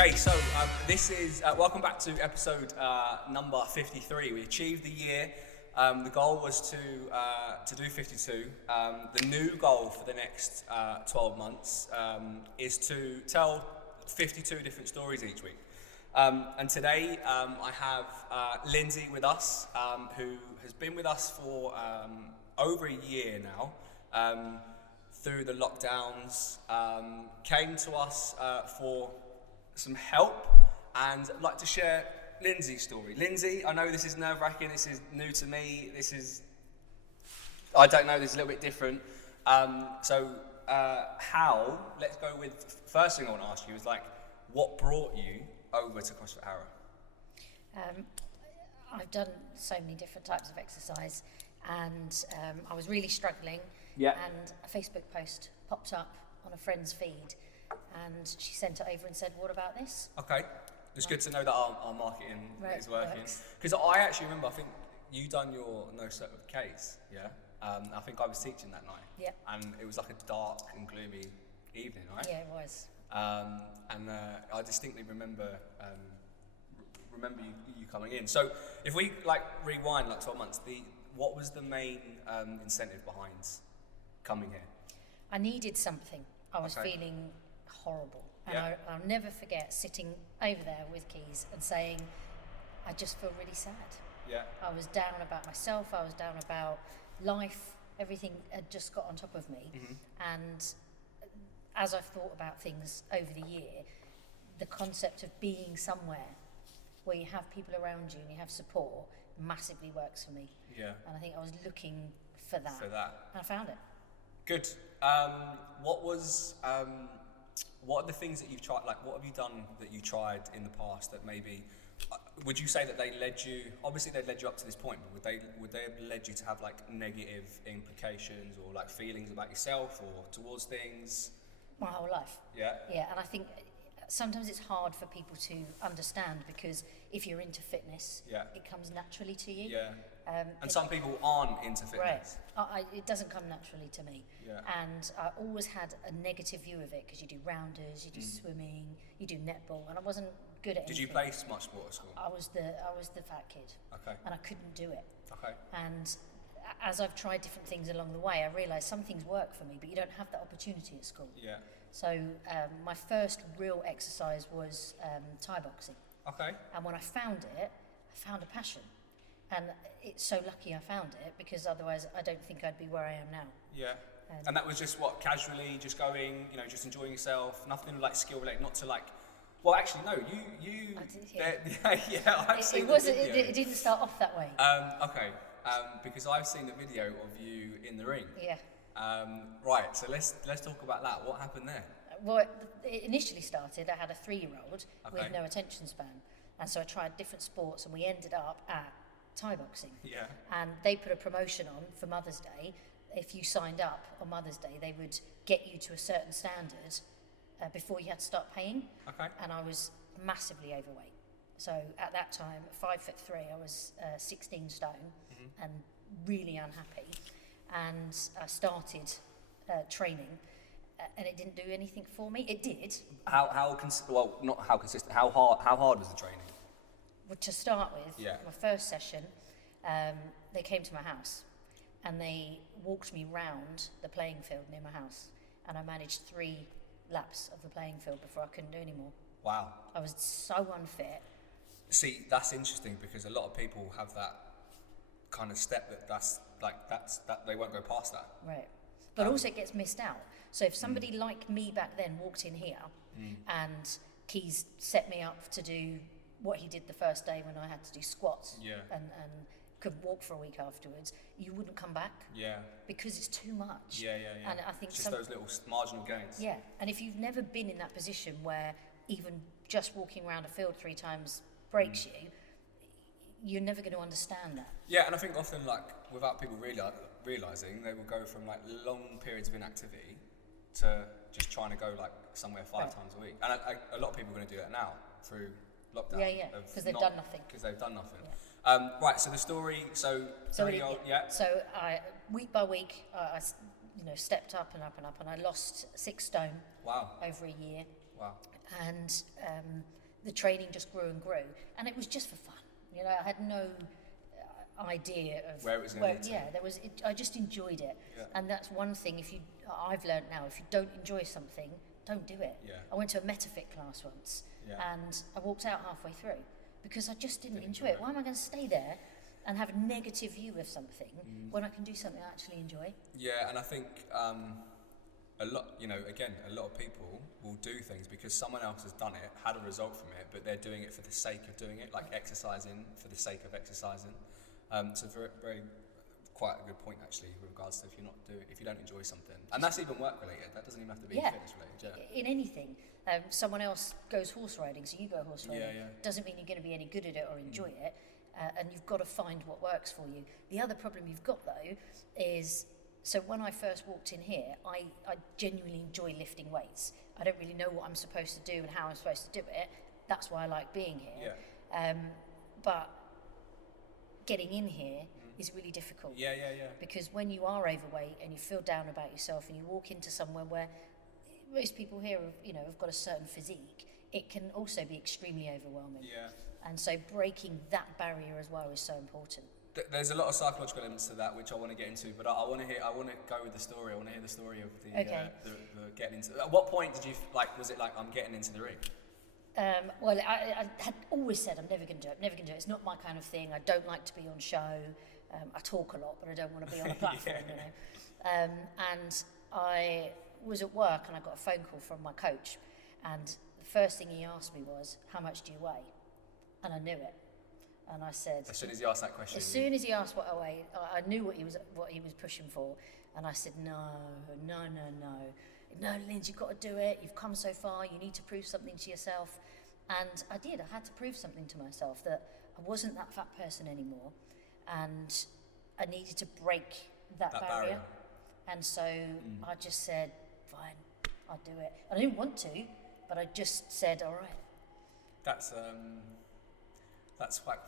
Okay, so this is welcome back to episode number 53. We achieved the year. The goal was to do 52. The new goal for the next 12 months is to tell 52 different stories each week. And today I have Lynsey with us, who has been with us for over a year now. Through the lockdowns, came to us for some help, and I'd like to share Lynsey's story. Lynsey, I know this is nerve-wracking, this is new to me, I don't know, this is a little bit different. Let's go with, first thing I want to ask you is what brought you over to CrossFit Harrow? I've done so many different types of exercise, and I was really struggling. Yeah. And a Facebook post popped up on a friend's feed, and she sent it over and said, "What about this?" Okay, it's good to know that our marketing is working. Works. Because I actually remember, I think you done your no cert with Case, yeah? I think I was teaching that night. Yeah. And it was like a dark and gloomy evening, right? Yeah, it was. I distinctly remember you coming in. So if we rewind 12 months, what was the main incentive behind coming here? I needed something. I was Okay. feeling horrible. And Yeah. I'll never forget sitting over there with Keys and saying, I just feel really sad. Yeah. I was down about myself, I was down about life, everything had just got on top of me. Mm-hmm. And as I've thought about things over the year, the concept of being somewhere where you have people around you and you have support massively works for me. Yeah. And I think I was looking for that. For that. And I found it. Good. What are the things that you've tried? What have you done that you tried in the past that maybe? Would you say that they led you? Obviously, they led you up to this point, but would they have led you to have negative implications or feelings about yourself or towards things? My whole life. Yeah. Yeah, and I think sometimes it's hard for people to understand, because if you're into fitness, Yeah. it comes naturally to you. Yeah. And some people aren't into Right. fitness. It doesn't come naturally to me. Yeah. And I always had a negative view of it, because you do rounders, you do swimming, you do netball, and I wasn't good at Did anything. you play much sport at school? I was the fat kid. Okay. And I couldn't do it. Okay. And as I've tried different things along the way, I realised some things work for me, but you don't have that opportunity at school. Yeah. So my first real exercise was Thai boxing. Okay. And when I found it, I found a passion. And it's so lucky I found it, because otherwise I don't think I'd be where I am now. Yeah. And that was just casually, just going, just enjoying yourself, nothing skill related, not to well, actually, no, you. I did, yeah. Yeah, I've seen It the video. it didn't start off that way. Okay, because I've seen the video of you in the ring. Yeah. Right, so let's talk about that. What happened there? Well, it initially started, I had a 3-year-old Okay. with no attention span. And so I tried different sports, and we ended up at Thai boxing. Yeah. And they put a promotion on for Mother's Day. If you signed up on Mother's Day, they would get you to a certain standard before you had to start paying. Okay. And I was massively overweight. So at that time, 5'3", I was 16 stone and really unhappy. And I started training, and it didn't do anything for me. It did. Not how consistent. How hard was the training? Well, to start with, Yeah. my first session, they came to my house and they walked me round the playing field near my house, and I managed 3 laps of the playing field before I couldn't do any more. Wow. I was so unfit. See, that's interesting, because a lot of people have that kind of step that they won't go past that. Right. But also it gets missed out. So if somebody like me back then walked in here and Keys set me up to do what he did the first day when I had to do squats and could walk for a week afterwards, you wouldn't come back. Yeah. Because it's too much. Yeah. And I think it's just those little marginal gains. Yeah, and if you've never been in that position where even just walking around a field 3 times breaks you, you're never going to understand that. Yeah, and I think often, without people realising, they will go from long periods of inactivity to just trying to go somewhere 5 times a week. And a lot of people are going to do that now through lockdown. Yeah, because they've done nothing. Because they've done nothing. Yeah. Right, so the story, so I, week by week, I stepped up and up and up, and I lost 6 stone Wow. over a year. Wow. and the training just grew and grew, and it was just for fun. You know, I had no idea of where it was going to lead. Yeah, I just enjoyed it, and that's one thing. I've learned now, if you don't enjoy something, don't do it. Yeah. I went to a MetaFit class once, and I walked out halfway through because I just didn't enjoy it. Why am I going to stay there and have a negative view of something when I can do something I actually enjoy? Yeah, and I think a lot of people will do things because someone else has done it, had a result from it, but they're doing it for the sake of doing it, like exercising for the sake of exercising. So very quite a good point actually with regards to if you don't enjoy something, and that's even work related. That doesn't even have to be fitness related. In anything, someone else goes horse riding, so you go horse riding. Doesn't mean you're going to be any good at it or enjoy it, and you've got to find what works for you. The other problem you've got though is, so when I first walked in here, I genuinely enjoy lifting weights. I don't really know what I'm supposed to do and how I'm supposed to do it. That's why I like being here. But getting in here is really difficult. Because when you are overweight and you feel down about yourself and you walk into somewhere where most people here have got a certain physique, it can also be extremely overwhelming. And so breaking that barrier as well is so important. There's a lot of psychological elements to that which I want to get into, but I want to go with the story. I want to hear the story of the getting into. At what point did you was it like, I'm getting into the ring? Well, I had always said I'm never going to do it. It's not my kind of thing. I don't like to be on show. I talk a lot, but I don't want to be on a platform, and I was at work and I got a phone call from my coach, and the first thing he asked me was, "How much do you weigh?" And I knew it. And I said, as soon as he asked that question, as soon as he asked what I weighed, I knew what he was pushing for, and I said, no, Lynsey, you've got to do it. You've come so far. You need to prove something to yourself. And I did. I had to prove something to myself, that I wasn't that fat person anymore, and I needed to break that barrier. And so I just said, fine, I'll do it. I didn't want to, but I just said, all right. That's quite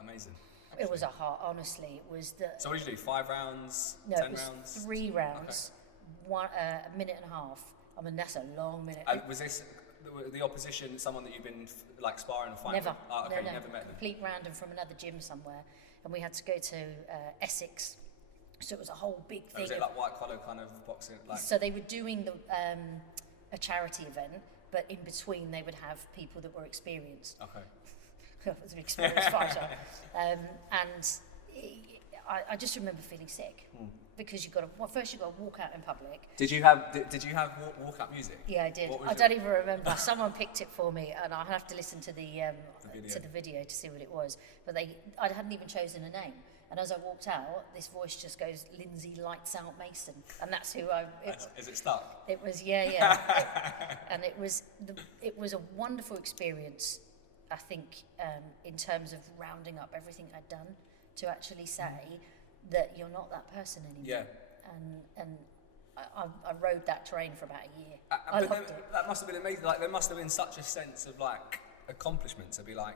amazing. Actually. It was honestly, it was the... So what did you do, 5 rounds, no, 10 it was rounds? 3 rounds, a minute and a half. I mean, that's a long minute. And was this the opposition, someone that you've been sparring and fighting Never. with? Oh, okay, no. Never met them? Complete random from another gym somewhere. And we had to go to Essex. So it was a whole big thing. Was it like white collar kind of boxing? So they were doing a charity event, but in between they would have people that were experienced. Okay. I was an experienced fighter. And I just remember feeling sick because first you got to walk out in public. Did you have walk out music? Yeah, I did. I don't even remember. Someone picked it for me, and I have to listen to the video to see what it was. But I hadn't even chosen a name. And as I walked out, this voice just goes, "Lynsey Lights Out Mason," and that's who I. Is it stuck? It was and it was a wonderful experience. I think in terms of rounding up everything I'd done, to actually say that you're not that person anymore. And I rode that terrain for about a year. I loved it. That must have been amazing. Like, there must have been such a sense of accomplishment to be I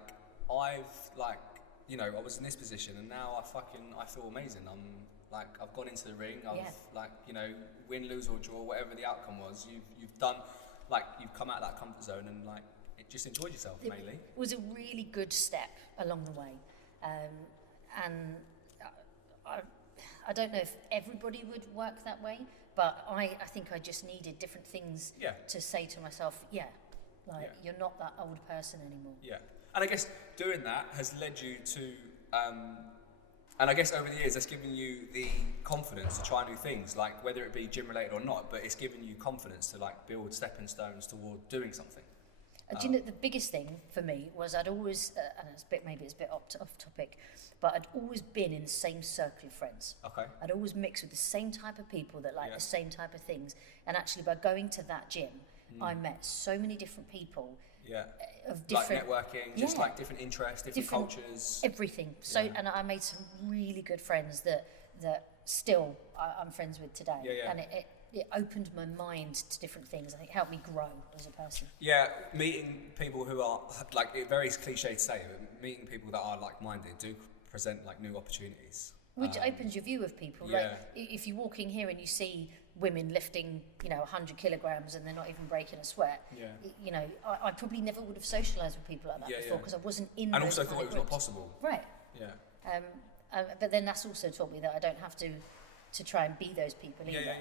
was in this position and now I feel amazing. I've gone into the ring. Win, lose or draw, whatever the outcome was, you've done. You've come out of that comfort zone and just enjoyed yourself mainly. It was a really good step along the way, and I don't know if everybody would work that way, but I think I just needed different things to say to myself, you're not that old person anymore. Yeah, and I guess doing that has led you to, and I guess over the years that's given you the confidence to try new things, whether it be gym related or not, but it's given you confidence to build stepping stones toward doing something. Do you know, the biggest thing for me was I'd always, and maybe it's a bit off topic, but I'd always been in the same circle of friends. Okay. I'd always mixed with the same type of people that like the same type of things. And actually by going to that gym, I met so many different people. Yeah. Of different... networking, just different interests, different cultures. Everything. So, and I made some really good friends that still I'm friends with today. Yeah. And it opened my mind to different things. I think it helped me grow as a person. Yeah, meeting people who are, it very cliche to say, but meeting people that are like-minded do present new opportunities. Which opens your view of people. If you walk in here and you see women lifting, 100 kilograms and they're not even breaking a sweat. Yeah. I probably never would have socialised with people like that before because I wasn't in. And also thought it was not possible. Right. Yeah. But then that's also taught me that I don't have to try and be those people either. Yeah.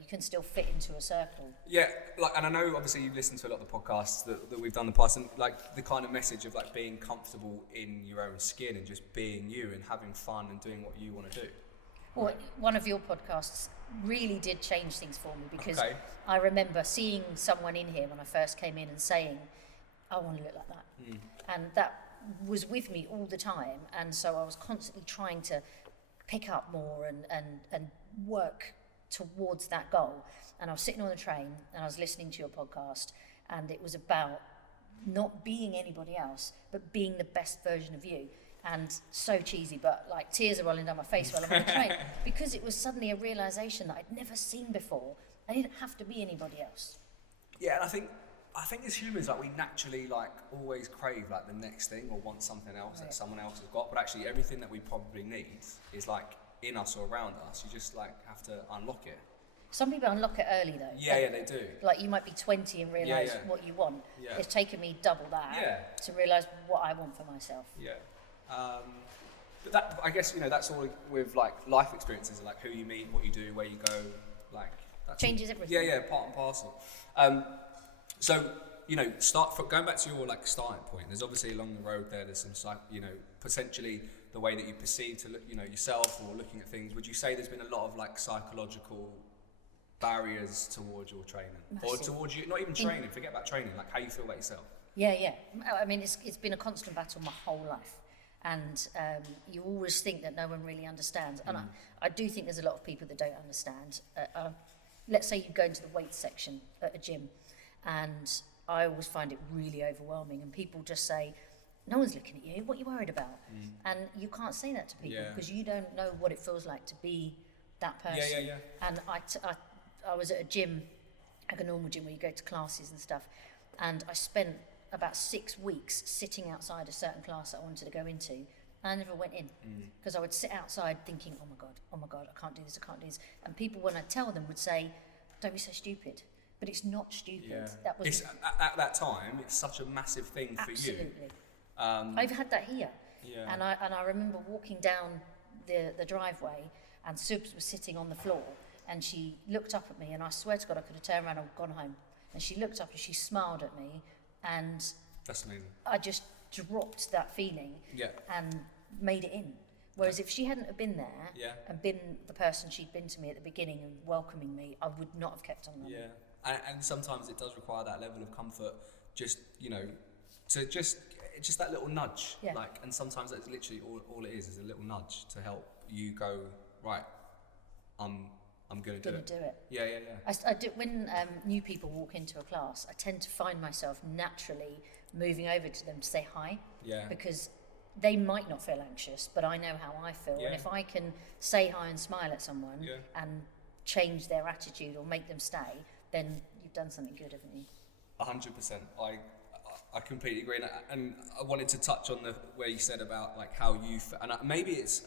You can still fit into a circle. Yeah, and I know obviously you've listened to a lot of the podcasts that we've done in the past, and the kind of message of being comfortable in your own skin and just being you and having fun and doing what you want to do. Well, one of your podcasts really did change things for me because I remember seeing someone in here when I first came in and saying, I want to look like that. And that was with me all the time, and so I was constantly trying to pick up more and work towards that goal. And I was sitting on the train and I was listening to your podcast, and it was about not being anybody else but being the best version of you. And so cheesy, but tears are rolling down my face while I'm on the train because it was suddenly a realization that I'd never seen before. I didn't have to be anybody else. Yeah, and I think as humans, we naturally always crave the next thing or want something else that someone else has got. But actually, everything that we probably need is in us or around us. You just have to unlock it. Some people unlock it early though. Yeah, they do. You might be 20 and realise what you want. Yeah. It's taken me double that to realise what I want for myself. Yeah. But that, I guess, that's all with life experiences, who you meet, what you do, where you go, that changes everything. Yeah, part and parcel. So, going back to your starting point, there's obviously along the road there's some, potentially the way that you perceive to look, yourself or looking at things. Would you say there's been a lot of psychological barriers towards your training? Massive. Or towards you, not even training, forget about training, how you feel about yourself? Yeah. I mean, it's been a constant battle my whole life. And you always think that no one really understands. And I do think there's a lot of people that don't understand. Let's say you go into the weights section at a gym, and I always find it really overwhelming. And people just say, no one's looking at you, what are you worried about? And you can't say that to people because you don't know what it feels like to be that person. Yeah. And I was at a gym, a normal gym where you go to classes and stuff, and I spent about 6 weeks sitting outside a certain class that I wanted to go into, and I never went in because I would sit outside thinking, oh my god, I can't do this. And people, when I tell them, would say, don't be so stupid. But it's not stupid. Yeah. That was at that time, it's such a massive thing for you. Absolutely. I've had that here. Yeah. And I remember walking down the driveway, and Subs was sitting on the floor, and she looked up at me, and I swear to God I could have turned around and gone home. And she looked up and she smiled at me, and that's amazing. I just dropped that feeling and made it in. Whereas if she hadn't have been there and been the person she'd been to me at the beginning and welcoming me, I would not have kept on running. Yeah, and sometimes it does require that level of comfort, just, to just that little nudge. Yeah. And sometimes that's literally all it is a little nudge to help you go, right, I'm going to do it. Yeah. I do, when new people walk into a class, I tend to find myself naturally moving over to them to say hi. Yeah. Because they might not feel anxious, but I know how I feel. Yeah. And if I can say hi and smile at someone and change their attitude or make them stay, then you've done something good, haven't you? 100%. I completely agree. And I wanted to touch on where you said about how you, and maybe it's,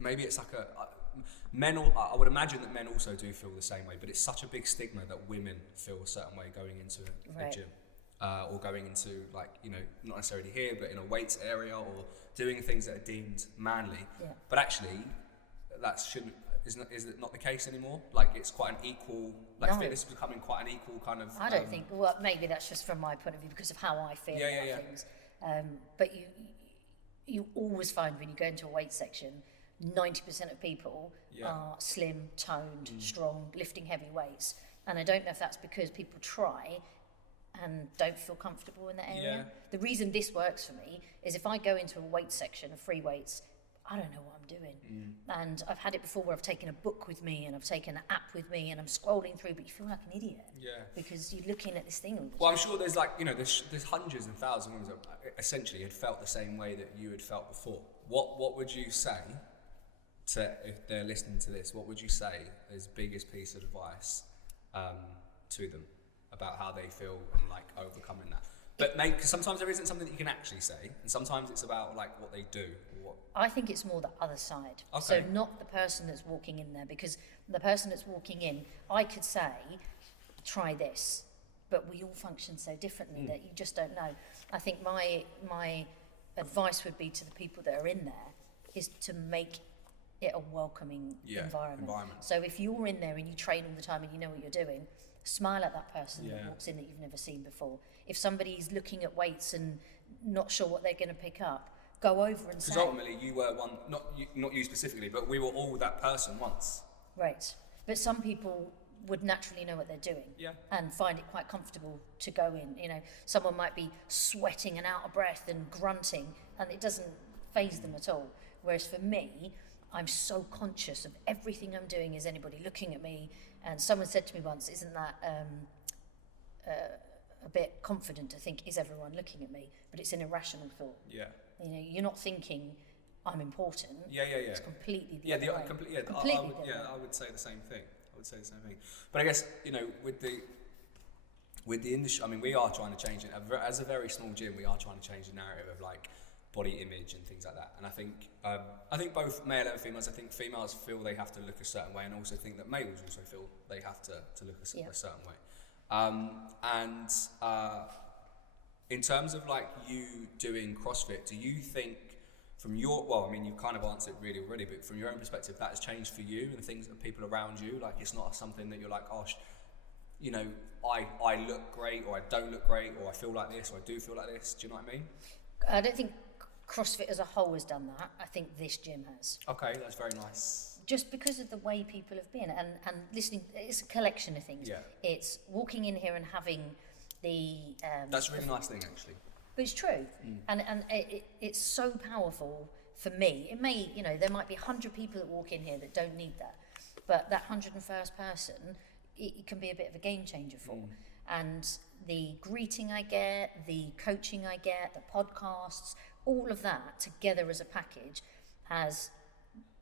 maybe it's I would imagine that men also do feel the same way, but it's such a big stigma that women feel a certain way going into a gym. Or going into not necessarily here, but in a weights area, or doing things that are deemed manly. Yeah. But actually, that is it not the case anymore? It's quite an equal, no. Fitness is becoming quite an equal kind of. I don't think. Well, maybe that's just from my point of view because of how I feel about things. But you always find when you go into a weight section, 90% of people are slim, toned, strong, lifting heavy weights, and I don't know if that's because people try and don't feel comfortable in that area. Yeah. The reason this works for me is if I go into a weight section of free weights, I don't know what I'm doing. And I've had it before where I've taken a book with me and I've taken an app with me and I'm scrolling through, but you feel like an idiot. Yeah. Because you're looking at this thing all the time. Well, I'm sure there's there's hundreds and thousands of women that essentially had felt the same way that you had felt before. What would you say to, if they're listening to this, what would you say is biggest piece of advice to them about how they feel and overcoming that? But because sometimes there isn't something that you can actually say, and sometimes it's about what they do, or what I think it's more the other side. Okay. So not the person that's walking in there, because the person that's walking in, I could say, try this, but we all function so differently that you just don't know. I think my advice would be to the people that are in there is to make it a welcoming environment. So if you're in there and you train all the time and you know what you're doing, smile at that person that walks in that you've never seen before. If somebody's looking at weights and not sure what they're going to pick up, go over and say. Because ultimately you were one, not you specifically, but we were all that person once. Right. But some people would naturally know what they're doing and find it quite comfortable to go in. You know, someone might be sweating and out of breath and grunting and it doesn't faze them at all. Whereas for me, I'm so conscious of everything I'm doing. Is anybody looking at me? And someone said to me once, isn't that a bit confident to think, is everyone looking at me? But it's an irrational thought. Yeah. You know, you're not thinking, I'm important. It's completely the other way. I would say the same thing. But I guess, you know, with the industry, I mean, we are trying to change it. As a very small gym, we are trying to change the narrative of like body image and things like that. And I think both male and females, I think females feel they have to look a certain way, and also think that males also feel they have to look a certain way. In terms of like you doing CrossFit, do you think from your, well, I mean, you've kind of answered really already, but from your own perspective, that has changed for you and things that people around you? Like, it's not something that you're like, oh, you know, I look great, or I don't look great, or I feel like this, or I do feel like this. Do you know what I mean? I don't think CrossFit as a whole has done that. I think this gym has. Okay, that's very nice. Just because of the way people have been and listening, it's a collection of things. Yeah. It's walking in here and having the... that's a really nice thing, actually. But it's true. And it's so powerful for me. It may, you know, there might be 100 people that walk in here that don't need that. But that 101st person, it can be a bit of a game changer for. And the greeting I get, the coaching I get, the podcasts, all of that together as a package has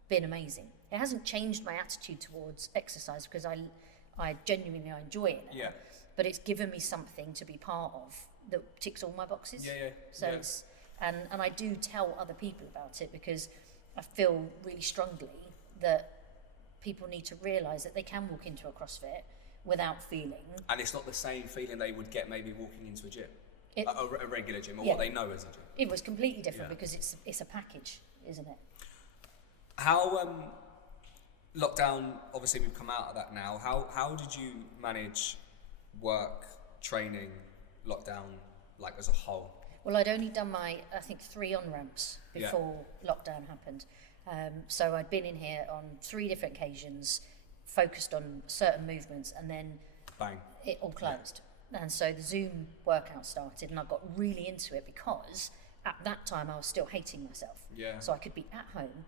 been amazing. It hasn't changed my attitude towards exercise because I genuinely enjoy it now. But it's given me something to be part of that ticks all my boxes. So it's, and I do tell other people about it because I feel really strongly that people need to realise that they can walk into a CrossFit without feeling. And it's not the same feeling they would get maybe walking into a gym, a regular gym, or what they know as a gym. It was completely different because it's a package, isn't it? How lockdown? Obviously, we've come out of that now. How did you manage work, training, lockdown, like as a whole? Well, I'd only done I think 3 on-ramps before lockdown happened. So I'd been in here on 3 different occasions, focused on certain movements, and then bang, it all closed. And so the Zoom workout started, and I got really into it because at that time I was still hating myself. So I could be at home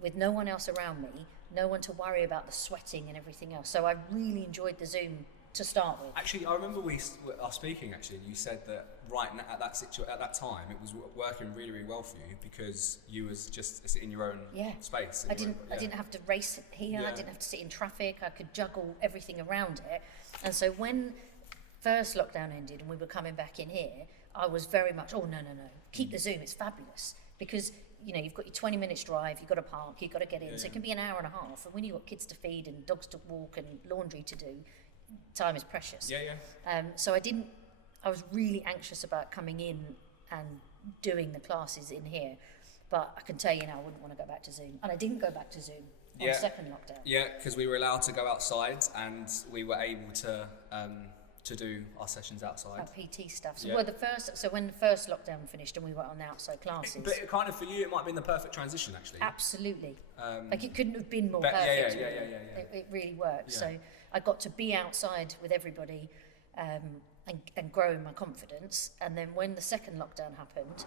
with no one else around me, no one to worry about the sweating and everything else. So I really enjoyed the Zoom to start with. Actually, I remember we are speaking. Actually, and you said that right now, at that time, it was working really, really well for you because you was just in your own space. I didn't have to race here. I didn't have to sit in traffic. I could juggle everything around it. And so when first lockdown ended and we were coming back in here, I was very much, oh no, keep the Zoom. It's fabulous because you know you've got your 20 minutes drive, you've got to park, you've got to get in. So it can be an hour and a half. And when you've got kids to feed and dogs to walk and laundry to do, time is precious. So I was really anxious about coming in and doing the classes in here, but I can tell you now I wouldn't want to go back to Zoom, and I didn't go back to Zoom on second lockdown. Because we were allowed to go outside and we were able to do our sessions outside. Our PT stuff. So when the first lockdown finished and we were on the outside classes. But kind of for you, it might have been the perfect transition actually. Absolutely. Like it couldn't have been more perfect. It really worked. So I got to be outside with everybody and grow in my confidence. And then when the second lockdown happened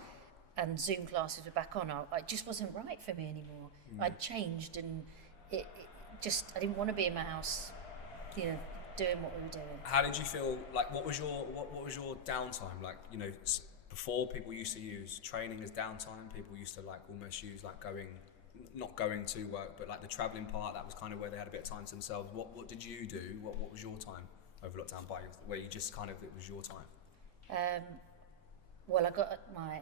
and Zoom classes were back on, it just wasn't right for me anymore. I'd changed and it just, I didn't want to be in my house, you know, doing what we were doing. How did you feel, like what was your downtime? Like, you know, before people used to use training as downtime, people used to like almost use like not going to work, but like the travelling part, that was kind of where they had a bit of time to themselves. What did you do? What was your time over lockdown where you just kind of, it was your time? Well, I got my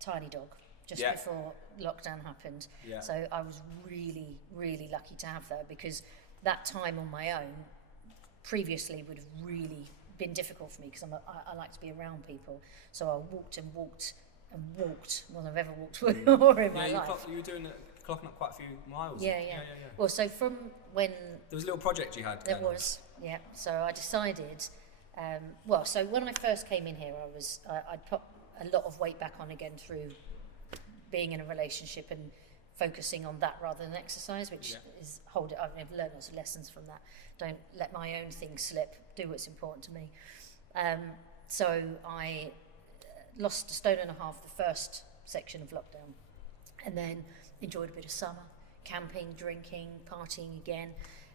tiny dog just before lockdown happened. Yeah. So I was really, really lucky to have that, because that time on my own previously would have really been difficult for me, because I like to be around people. So I walked and walked and walked more than I've ever walked before in my life. You were doing clocking up quite a few miles. Yeah. Well, so from when... There was a little project you had. There was, yeah. So I decided... so when I first came in here, I'd put a lot of weight back on again through being in a relationship and focusing on that rather than exercise, which is I've learned lots of lessons from that. Don't let my own things slip. Do what's important to me. So I lost 1.5 stone the first section of lockdown, and then enjoyed a bit of summer, camping, drinking, partying again.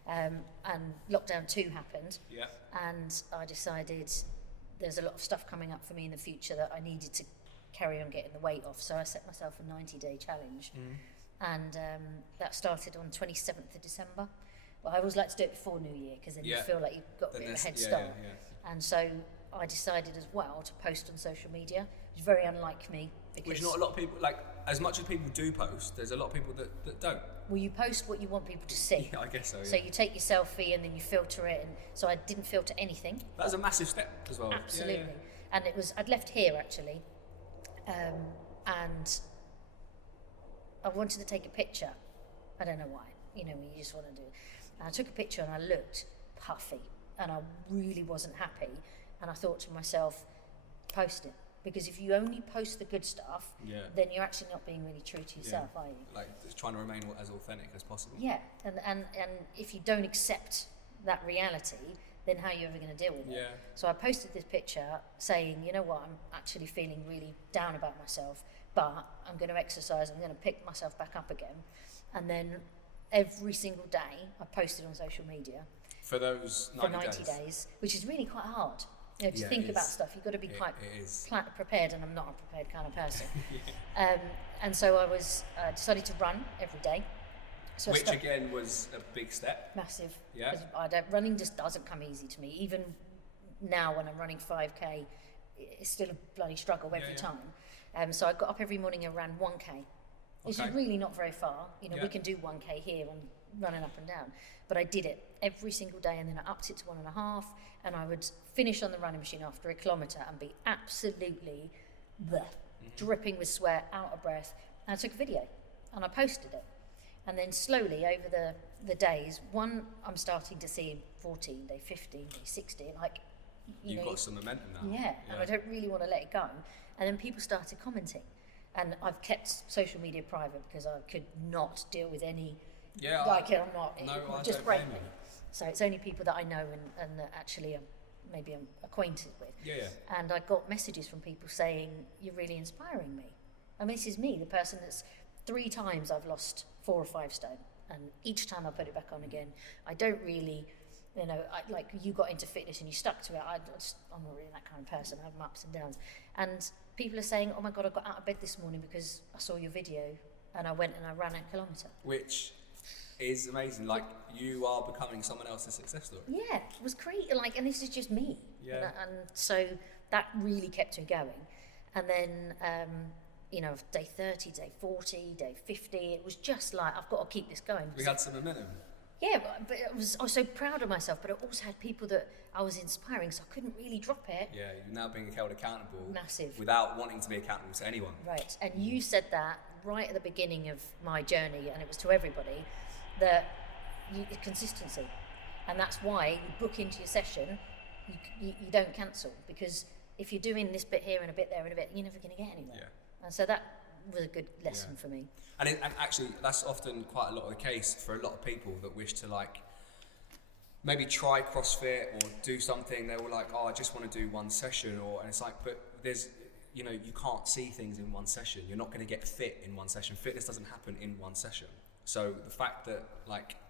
And lockdown 2 happened, and I decided there's a lot of stuff coming up for me in the future that I needed to carry on getting the weight off. So I set myself a 90-day challenge, and that started on 27th of December. Well, I always like to do it before New Year, because then you feel like you've got a bit of a head start. And so I decided as well to post on social media. It's very unlike me. Which not a lot of people, like, as much as people do post, there's a lot of people that don't. Well, you post what you want people to see. I guess so, yeah. So you take your selfie and then you filter it, and so I didn't filter anything. That was a massive step as well. Absolutely. Yeah. And I'd left here actually, and I wanted to take a picture. I don't know why, you just want to do it. And I took a picture and I looked puffy and I really wasn't happy, and I thought to myself, post it. Because if you only post the good stuff, then you're actually not being really true to yourself, are you? Like, just trying to remain as authentic as possible. Yeah, and if you don't accept that reality, then how are you ever going to deal with it? Yeah. So I posted this picture saying, you know what, I'm actually feeling really down about myself, but I'm going to exercise, I'm going to pick myself back up again. And then every single day I posted on social media. For those 90 days, which is really quite hard. To think about stuff, you've got to be quite prepared, and I'm not a prepared kind of person. And so I decided to run every day. So which again was a big step. Massive. Yeah. Running just doesn't come easy to me. Even now when I'm running 5k, it's still a bloody struggle every time. So I got up every morning and ran 1k. Which is really not very far. We can do 1k here and running up and down. But I did it every single day, and then I upped it to 1.5, and I would finish on the running machine after a kilometre and be absolutely dripping with sweat, out of breath. And I took a video and I posted it. And then slowly over the days, I'm starting to see 14, day 15, day 16, You've got some momentum now. Yeah, and I don't really want to let it go. And then people started commenting. And I've kept social media private because I could not deal with any... just break me. So it's only people that I know and that actually maybe I'm acquainted with. And I got messages from people saying, you're really inspiring me. I mean, this is me, the person that's 3 times I've lost 4 or 5 stone, and each time I put it back on again. I don't really, like you got into fitness and you stuck to it. I'm not really that kind of person. I have my ups and downs. And people are saying, oh my God, I got out of bed this morning because I saw your video and I went and I ran a kilometre. Which is amazing. Like, you are becoming someone else's success story. Yeah, it was great. And this is just me. Yeah. And so that really kept me going. And then, day 30, day 40, day 50, it was just like, I've got to keep this going. We had some momentum. Yeah, but I was so proud of myself, but I also had people that I was inspiring, so I couldn't really drop it. Yeah, you're now being held accountable. Massive. Without wanting to be accountable to anyone. Right, and you said that right at the beginning of my journey, and it was to everybody, that consistency. And that's why you book into your session, you don't cancel, because if you're doing this bit here and a bit there and a bit, you're never going to get anywhere. Yeah. And so that was a good lesson for me. And actually, that's often quite a lot of the case for a lot of people that wish to maybe try CrossFit or do something. They were like, oh, I just want to do one session, and it's like, but there's, you can't see things in one session. You're not going to get fit in one session. Fitness doesn't happen in one session. So the fact that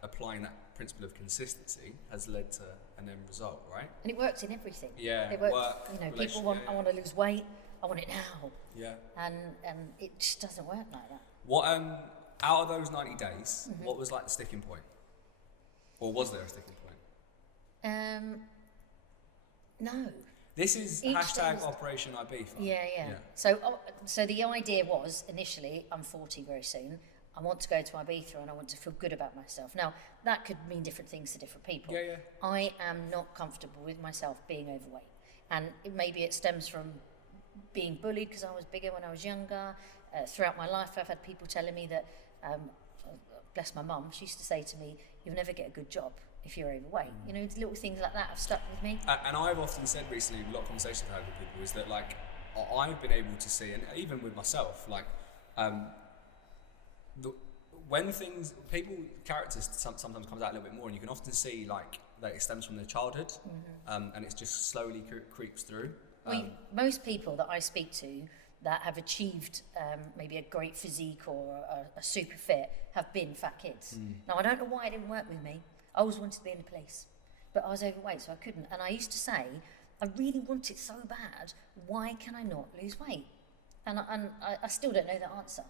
applying that principle of consistency has led to an end result, right? And it works in everything. Yeah. It works. People want, I want to lose weight. I want it now. Yeah. And it just doesn't work like that. What out of those 90 days, what was the sticking point? Or was there a sticking point? No. This is hashtag Operation Ibiza. Yeah. So the idea was, initially, I'm 40 very soon. I want to go to Ibiza and I want to feel good about myself. Now, that could mean different things to different people. Yeah. I am not comfortable with myself being overweight. And maybe it stems from being bullied because I was bigger when I was younger. Throughout my life, I've had people telling me that, bless my mum, she used to say to me, you'll never get a good job if you're overweight. You know, little things like that have stuck with me. And I've often said recently, a lot of conversations I've had with people, is that like, I've been able to see, and even with myself, like, when things, characters sometimes comes out a little bit more, and you can often see like that it stems from their childhood, and it's just slowly creeps through. Most people that I speak to that have achieved maybe a great physique or a super fit have been fat kids. Now, I don't know why it didn't work with me. I always wanted to be in the police, but I was overweight, so I couldn't. And I used to say, I really want it so bad, why can I not lose weight? And I still don't know the answer.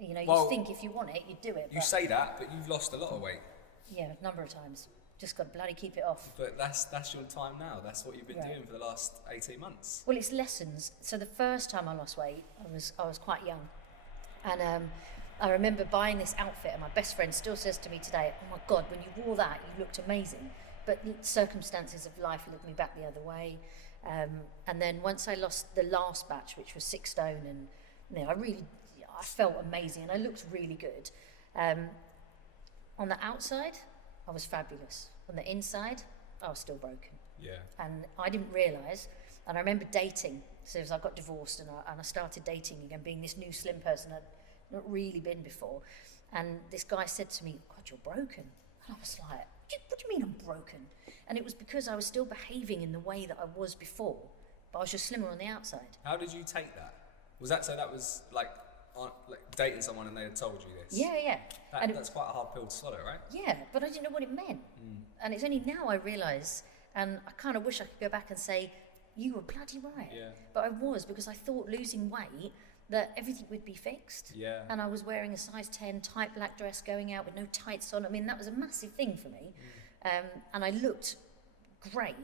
You know, you think if you want it, you'd do it. You say that, but you've lost a lot of weight. Yeah, a number of times. Just got to bloody keep it off. But that's your time now. That's what you've been doing for the last 18 months. Well, it's lessons. So the first time I lost weight, I was quite young. And I remember buying this outfit, and my best friend still says to me today, oh my God, when you wore that, you looked amazing. But circumstances of life looked me back the other way. And then once I lost the last batch, which was 6 stone, and you know, I felt amazing and I looked really good. On the outside, I was fabulous. On the inside, I was still broken. Yeah. And I didn't realise, and I remember dating. So as I got divorced and I started dating again, being this new slim person I'd not really been before. And this guy said to me, God, you're broken. And I was like, what do you mean I'm broken? And it was because I was still behaving in the way that I was before, but I was just slimmer on the outside. How did you take that? Was that like dating someone and they had told you this? Yeah. That's quite a hard pill to swallow, right? Yeah, but I didn't know what it meant. And it's only now I realise, and I kind of wish I could go back and say, you were bloody right. Yeah. But I was, because I thought losing weight, that everything would be fixed. Yeah. And I was wearing a size 10 tight black dress, going out with no tights on. I mean, that was a massive thing for me. And I looked great,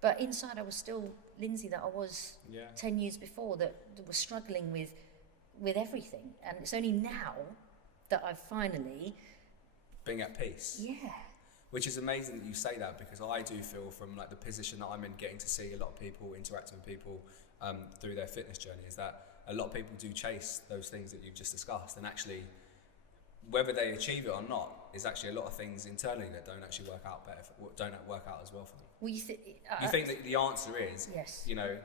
but inside I was still Lynsey that I was 10 years before, that was struggling with everything. And it's only now that I've finally... being at peace. Yeah. Which is amazing that you say that, because I do feel from like the position that I'm in, getting to see a lot of people, interacting with people through their fitness journey, is that a lot of people do chase those things that you've just discussed, and actually whether they achieve it or not is actually a lot of things internally that don't actually work out don't work out as well for them. Well, you think that the answer is, yes, you know,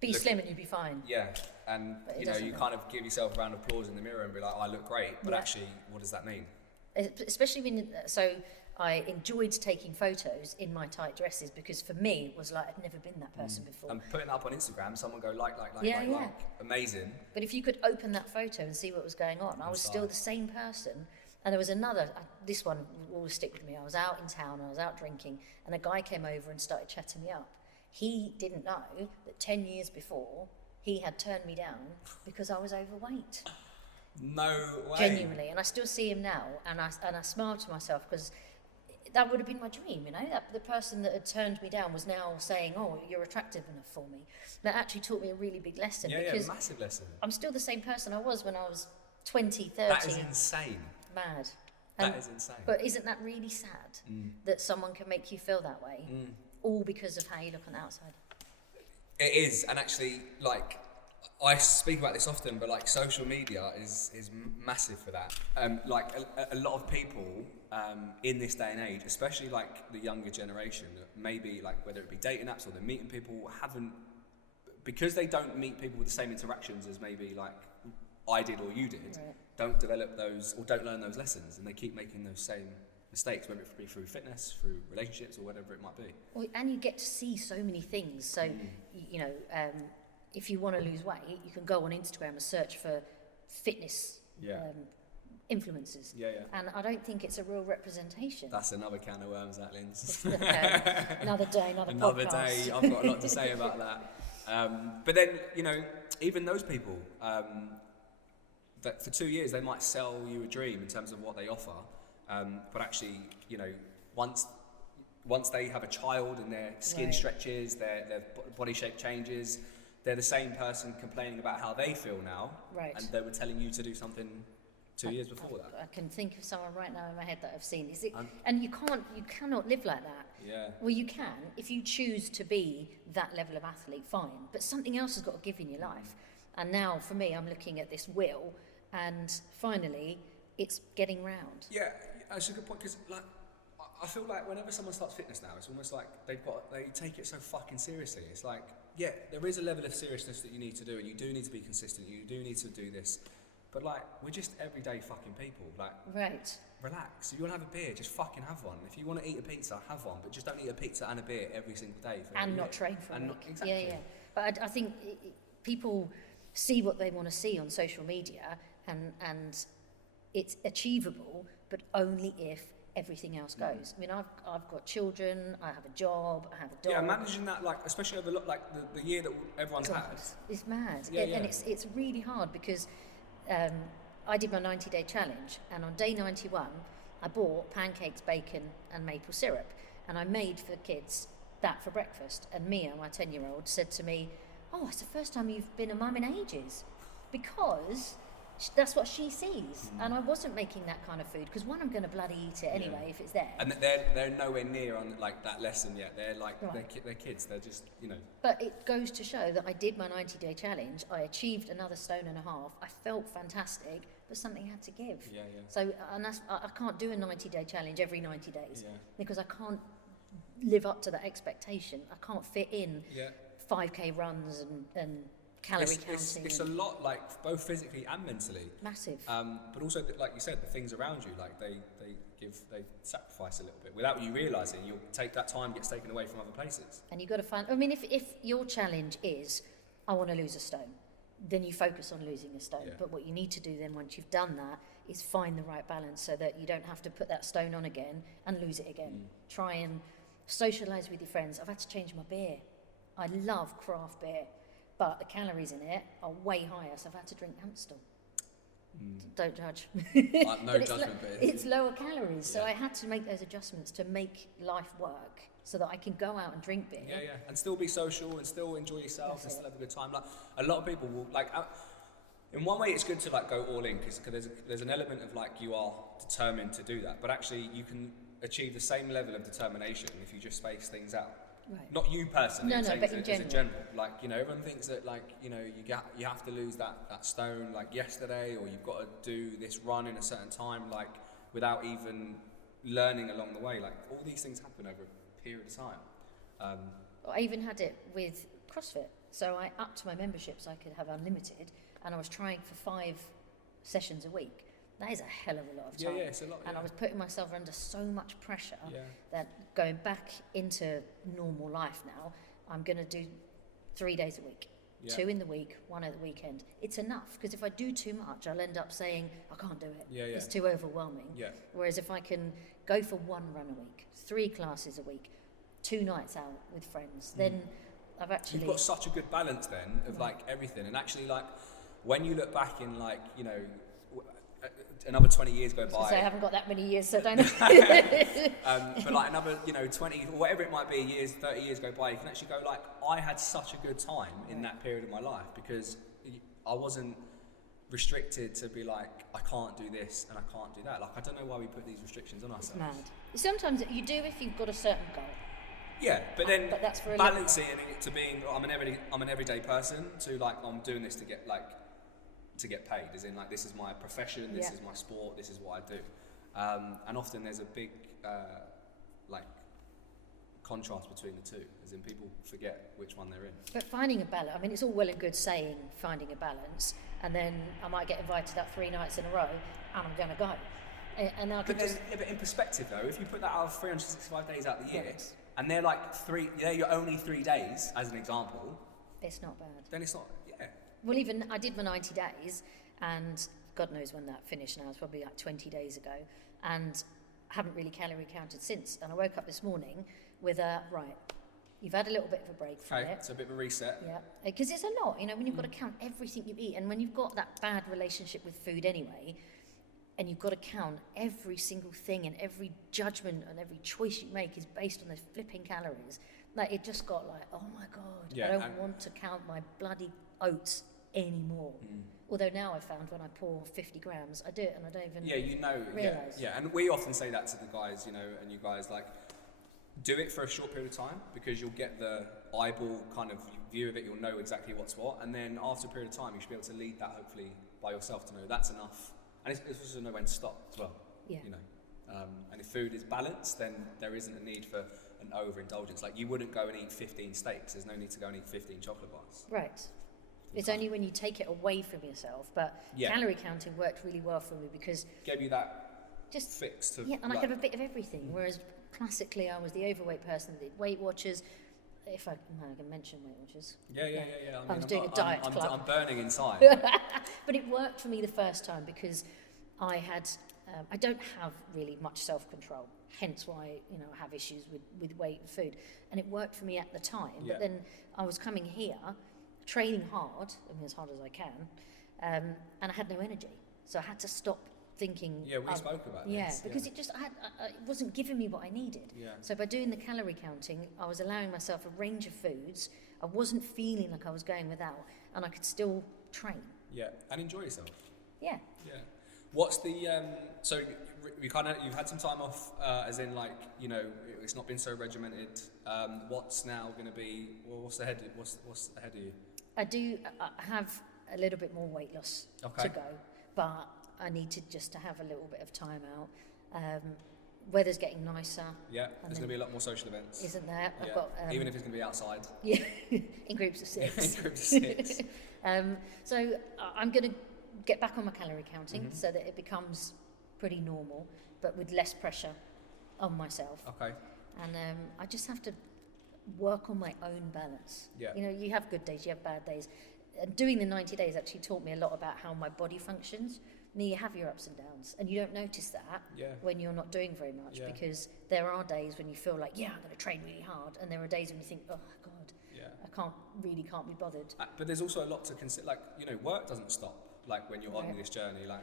be slim and you'll be fine. Yeah, and you know, you kind of give yourself a round of applause in the mirror and be like, I look great, but actually, what does that mean? Especially when, so I enjoyed taking photos in my tight dresses, because for me it was like I'd never been that person before. And putting it up on Instagram, someone go like, amazing. But if you could open that photo and see what was going on, I was still the same person. And there was another, this one will always stick with me. I was out in town, I was out drinking, and a guy came over and started chatting me up. He didn't know that 10 years before, he had turned me down because I was overweight. No way. Genuinely. And I still see him now, and I smile to myself, because that would have been my dream, you know, that the person that had turned me down was now saying, oh, you're attractive enough for me. That actually taught me a really big lesson. Because massive lesson. I'm still the same person I was when I was 20, 30. That is insane. Mad. That is insane. But isn't that really sad that someone can make you feel that way, all because of how you look on the outside? It is, and actually, like, I speak about this often, but like social media is massive for that. Like a lot of people in this day and age, especially like the younger generation, maybe like whether it be dating apps or they're meeting people, because they don't meet people with the same interactions as maybe like I did or you did, don't develop those or don't learn those lessons, and they keep making those same mistakes, whether it be through fitness, through relationships, or whatever it might be. Well, and you get to see so many things. So, you know, if you want to lose weight, you can go on Instagram and search for fitness influencers. And I don't think it's a real representation. That's another can of worms, that, Lyns. Another day, another day. I've got a lot to say about that. But then, you know, even those people, that for 2 years they might sell you a dream in terms of what they offer, but actually, you know, once once they have a child and their skin stretches, their body shape changes, they're the same person complaining about how they feel now, and they were telling you to do something 2 years before that. I can think of someone right now in my head that I've seen. And you cannot live like that. Yeah. Well, you can if you choose to be that level of athlete, fine. But something else has got to give in your life. And now, for me, I'm looking at this will, and finally, it's getting round. Yeah, that's a good point, because like, I feel like whenever someone starts fitness now, it's almost like they take it so fucking seriously. It's like, yeah, there is a level of seriousness that you need to do, and you do need to be consistent. You do need to do this, but like, we're just everyday fucking people. Like, relax. If you want to have a beer, just fucking have one. If you want to eat a pizza, have one, but just don't eat a pizza and a beer every single day. And not train for a week. Exactly. Yeah. But I think people see what they want to see on social media, and it's achievable, but only if everything else goes. I mean, I've got children, I have a job, I have a dog. Yeah, managing that, like, especially over like the year that everyone's had. It's mad. Yeah. And it's really hard, because I did my 90-day challenge, and on day 91, I bought pancakes, bacon, and maple syrup, and I made for kids that for breakfast. And Mia, my 10-year-old, said to me, "Oh, it's the first time you've been a mum in ages," because that's what she sees. And I wasn't making that kind of food, because one, I'm going to bloody eat it anyway if it's there. And they're nowhere near on like that lesson yet. They're like they're kids. They're just, you know. But it goes to show that I did my 90-day challenge. I achieved another 1.5 stone. I felt fantastic, but something had to give. Yeah. So I can't do a 90-day challenge every 90 days because I can't live up to that expectation. I can't fit in 5K runs and calorie counting. It's a lot, like, both physically and mentally. Massive. But also, like you said, the things around you, like they sacrifice a little bit without you realising. You'll take that time gets taken away from other places. And you've got to find. I mean, if your challenge is, I want to lose a stone, then you focus on losing a stone. But what you need to do then, once you've done that, is find the right balance so that you don't have to put that stone on again and lose it again. Try and socialise with your friends. I've had to change my beer. I love craft beer, but the calories in it are way higher, so I've had to drink Amstel. Don't judge. No judgment, but it's lower calories, so I had to make those adjustments to make life work, so that I can go out and drink beer. Yeah, and still be social and still enjoy yourself and still have a good time. Like, a lot of people will, like, in one way it's good to like go all in, because there's an element of like you are determined to do that, but actually you can achieve the same level of determination if you just space things out. Right. Not you personally, but in as a general. Like, you know, everyone thinks that, like, you know, you have to lose that stone like yesterday, or you've got to do this run in a certain time, like, without even learning along the way. Like, all these things happen over a period of time. I even had it with CrossFit. So I upped my membership so I could have unlimited, and I was trying for 5 sessions a week. That is a hell of a lot of time. Yeah, it's a lot. And I was putting myself under so much pressure that going back into normal life now, I'm going to do 3 days a week. 2 in the week, 1 at the weekend. It's enough, because if I do too much, I'll end up saying, I can't do it. It's too overwhelming. Whereas if I can go for 1 run a week, 3 classes a week, 2 nights out with friends, then I've actually... You've got such a good balance then of like everything. And actually, like, when you look back in, like, you know, another 20 years go by. So I haven't got that many years, so don't. But like another, 20, whatever it might be, years, 30 years go by, you can actually go like, I had such a good time in that period of my life, because I wasn't restricted to be like, I can't do this and I can't do that. Like, I don't know why we put these restrictions on ourselves. It's mad. Sometimes you do if you've got a certain goal. Yeah, but then that's for balancing it to being, I'm an everyday person, to like, I'm doing this to get paid, as in like, this is my profession, this is my sport, this is what I do. And often there's a big like contrast between the two, as in people forget which one they're in. But finding a balance, I mean, it's all well and good saying finding a balance, and then I might get invited out 3 nights in a row and I'm going to go. And I could but in perspective though, if you put that out of 365 days out the year, and they're like you're only 3 days, as an example, it's not bad. Then it's not, Well, even I did my 90 days, and God knows when that finished now. It's probably like 20 days ago, and I haven't really calorie counted since. And I woke up this morning with you've had a little bit of a break from it. It's a bit of a reset. Yeah, because it's a lot, when you've got to count everything you eat, and when you've got that bad relationship with food anyway, and you've got to count every single thing, and every judgment and every choice you make is based on those flipping calories. Like, it just got like, oh my God, I don't want to count my bloody oats anymore. Although now I've found when I pour 50 grams, I do it and I don't even realise. Yeah, and we often say that to the guys, and you guys, like, do it for a short period of time, because you'll get the eyeball kind of view of it, you'll know exactly what's what, and then after a period of time, you should be able to lead that, hopefully, by yourself, to know that's enough. And it's also know when to stop as well, and if food is balanced, then there isn't a need for an overindulgence. Like, you wouldn't go and eat 15 steaks, there's no need to go and eat 15 chocolate bars. Right. It's only when you take it away from yourself, but calorie counting worked really well for me because... Gave you that fix to... Yeah, and I could have a bit of everything, whereas classically I was the overweight person that did Weight Watchers. If I can mention Weight Watchers. Yeah. I was doing a diet club. I'm burning inside. But it worked for me the first time because I had... I don't have really much self-control, hence why I have issues with weight and food. And it worked for me at the time, but then I was coming here... training hard, as hard as I can, and I had no energy, so I had to stop thinking. Yeah, we spoke about this. Yeah, because it wasn't giving me what I needed. Yeah. So by doing the calorie counting, I was allowing myself a range of foods. I wasn't feeling like I was going without, and I could still train. Yeah, and enjoy yourself. Yeah. Yeah. What's the so you've had some time off, as in, like, it's not been so regimented. What's now going to be? Well, what's ahead of you? I have a little bit more weight loss to go, but I need to have a little bit of time out. Weather's getting nicer. Yeah, there's going to be a lot more social events. Isn't there? Yeah. I've got, even if it's going to be outside. Yeah, in groups of 6. In groups of 6. So I'm going to get back on my calorie counting so that it becomes pretty normal, but with less pressure on myself. Okay. And I just have to work on my own balance. Yeah. You have good days, you have bad days. And doing the 90 days actually taught me a lot about how my body functions. And you have your ups and downs, and you don't notice that when you're not doing very much, because there are days when you feel like, I'm going to train really hard, and there are days when you think, oh God, I can't be bothered. But there's also a lot to consider. Like, work doesn't stop. Like, when you're on this journey, like,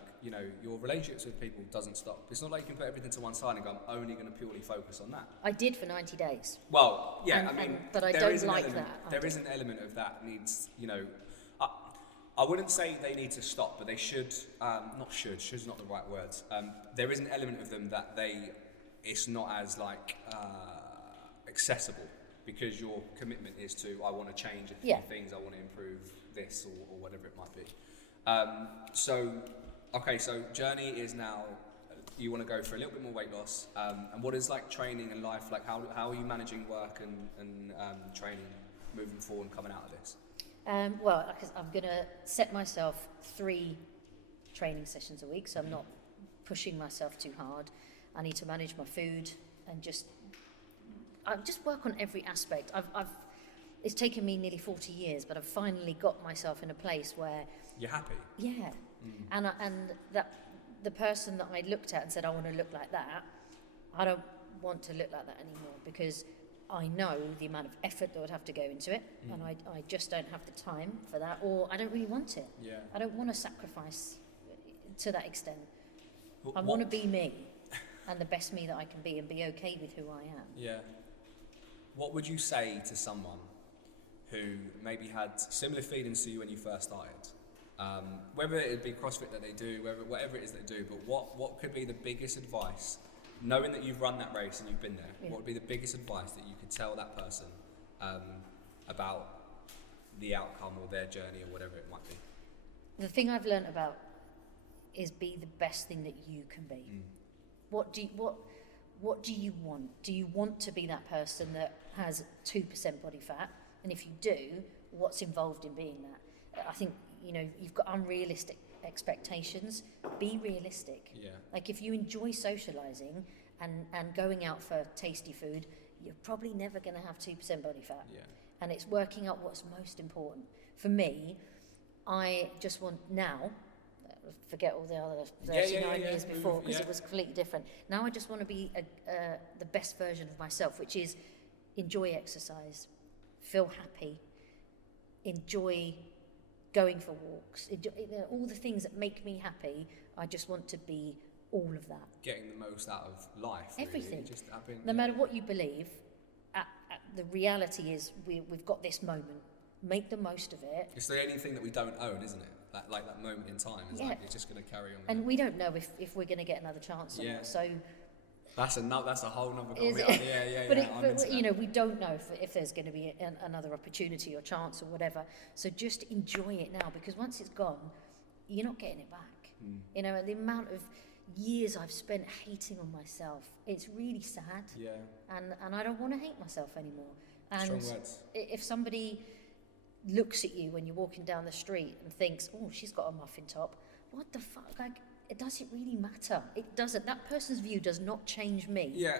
your relationships with people doesn't stop. It's not like you can put everything to one side and go, I'm only going to purely focus on that. I did for 90 days. Well, but I don't like that. There is an element of that needs, I wouldn't say they need to stop, but they should, should's not the right words. There is an element of them that it's not as, like, accessible, because your commitment is to, I want to change a few things, I want to improve this, or whatever it might be. So journey is now, you want to go for a little bit more weight loss, and what is, like, training and life, like, how are you managing work and training moving forward and coming out of this? Well, I'm going to set myself 3 training sessions a week, so I'm not pushing myself too hard. I need to manage my food and just work on every aspect. It's taken me nearly 40 years, but I've finally got myself in a place where... You're happy? Yeah. And that the person that I looked at and said, I want to look like that, I don't want to look like that anymore, because I know the amount of effort that would have to go into it, and I just don't have the time for that, or I don't really want it. Yeah. I don't want to sacrifice to that extent. I want to be me, and the best me that I can be, and be okay with who I am. Yeah. What would you say to someone who maybe had similar feelings to you when you first started? Whether it be CrossFit that they do, whatever it is they do, but what could be the biggest advice, knowing that you've run that race and you've been there, what would be the biggest advice that you could tell that person about the outcome or their journey or whatever it might be? The thing I've learned about is be the best thing that you can be. What do you want? Do you want to be that person that has 2% body fat? And if you do, what's involved in being that? I think, you've got unrealistic expectations. Be realistic. Yeah. Like, if you enjoy socializing and going out for tasty food, you're probably never going to have 2% body fat. Yeah. And it's working out what's most important. For me, I just want now, forget all the other 39 years before, because it was completely different. Now I just want to be the best version of myself, which is enjoy exercise, feel happy, enjoy going for walks, all the things that make me happy I just want to be all of that. Getting the most out of life. Everything. Really. Just no matter what you believe, the reality is we've got this moment. Make the most of it. It's the only thing that we don't own, isn't it? Like that moment in time. It's like it's just going to carry on. And we don't know if we're going to get another chance on it. So that's a whole nother. But you know, we don't know if there's going to be another opportunity or chance or whatever. So just enjoy it now, because once it's gone, you're not getting it back. You know, and the amount of years I've spent hating on myself, it's really sad. Yeah. And I don't want to hate myself anymore. And strong words. If somebody looks at you when you're walking down the street and thinks, oh, she's got a muffin top, what the fuck? Like, does it really matter? It doesn't. That person's view does not change me. Yeah,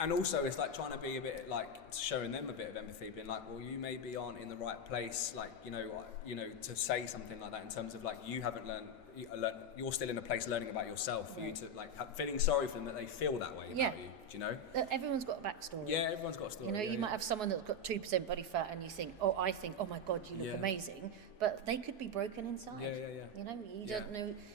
and also it's like trying to be a bit like showing them a bit of empathy, being like, well, you maybe aren't in the right place, like, you know, to say something like that in terms of like you haven't learned, you're still in a place learning about yourself, for you to like feeling sorry for them that they feel that way about you. Do you know? Everyone's got a backstory. Yeah, everyone's got a story. You know, you might have someone that's got 2% body fat, and you think, oh my God, you look amazing, but they could be broken inside. You know,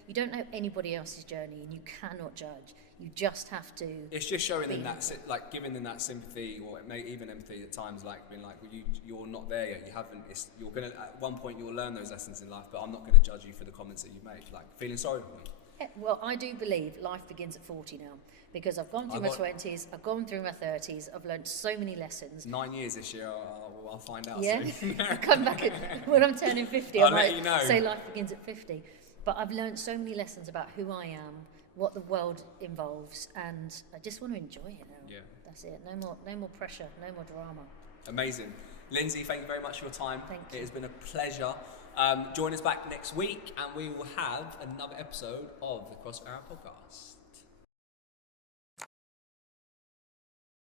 you don't know anybody else's journey, and you cannot judge. You just have to. It's just showing them that, like, giving them that sympathy, or even empathy at times, like being like, well, you're not there yet. You haven't. You're gonna at one point you'll learn those lessons in life, but I'm not going to judge you for the comments that you made. Like feeling sorry for them. Yeah, well, I do believe life begins at 40 now, because I've gone through my 20s, I've gone through my 30s, I've learned so many lessons. 9 years this year, I'll find out soon. I'll come back when I'm turning 50. I'll let you know. Say life begins at 50. But I've learned so many lessons about who I am, what the world involves, and I just want to enjoy it now. Yeah. That's it. No more pressure, no more drama. Amazing. Lynsey, thank you very much for your time. Thank you. It has been a pleasure. Join us back next week, and we will have another episode of the CrossFit Harrow podcast.